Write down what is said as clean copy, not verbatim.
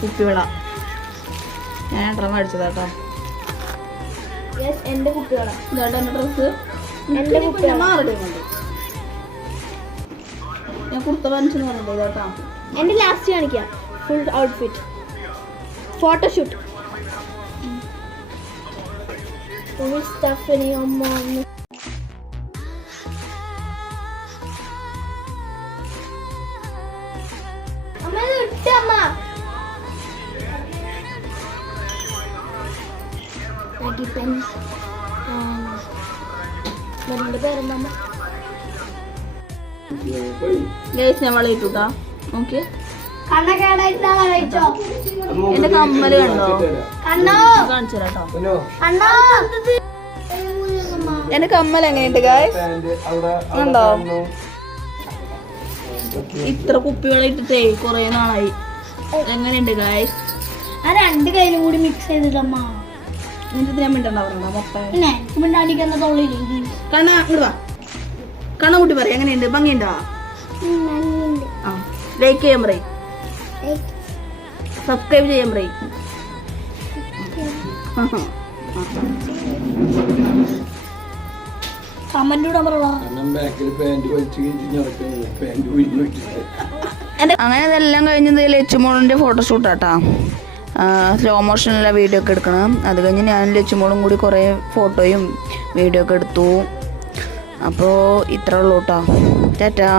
കുപ്പിവിള ഞാൻ ഡ്രം അടിച്ചതാട്ടോ. എൻ്റെ കുട്ടികളാ ഇതാട്ടോ എൻ്റെ ഡ്രസ്സ്. എൻ്റെ കുട്ടികളാ മാറിടുന്നുണ്ട്. ഞാൻ കുർത്ത പഞ്ചെന്ന് പറഞ്ഞില്ലേ ഇതാട്ടോ. എൻ്റെ ലാസ്റ്റ് കാണിക്കാം. Full outfit photoshoot. സ്റ്റഫിനി അമ്മ പേരെന്താ ഞാൻ വളയിട്ടാ. ഓക്കെ കണ്ണോ എന്റെ കമ്മല് കണ്ടോ? കാണിച്ചു തരാട്ടോ. കണ്ണോ എന്റെ കമ്മൽ എങ്ങനെയുണ്ട് ഗായ്സ്? കണ്ടോ? ഇത്ര കുപ്പികൾ ഇട്ടിട്ടേ കൊറേ നാളായി. എങ്ങനെയുണ്ട് ഗായ്സ്? ആ രണ്ട് കയ്യിലും കൂടി മിക്സ് ചെയ്തിട്ടമ്മ എന്നിട്ട് ഞാൻ മിണ്ടണ്ടാവുന്നുണ്ടോ മൊത്തം? പിന്നെ മിണ്ടാണ്ടിക്കുന്ന തൊള്ളിയില്ലേ കണ്ണ ഇങ്ങോട്ട് വാ. കണ്ണ കുട്ടി പറയാം എങ്ങനെയുണ്ട്? ഭംഗിയുണ്ടോ? ആ ലൈക്ക് ചെയ്യാൻ പറയും, സബ്സ്ക്രൈബ് ചെയ്യാൻ പറയും. അങ്ങനെ അതെല്ലാം കഴിഞ്ഞത് ലച്ചുമോളിൻ്റെ ഫോട്ടോഷൂട്ടാട്ടാ. സ്ലോ മോഷനുള്ള വീഡിയോ ഒക്കെ എടുക്കണം. അത് കഴിഞ്ഞ് ഞാൻ ലച്ചുമോളും കൂടി കുറേ ഫോട്ടോയും വീഡിയോ ഒക്കെ എടുത്തു. അപ്പോൾ ഇത്ര ഉള്ളൂ കേട്ടോ. ടാറ്റാ.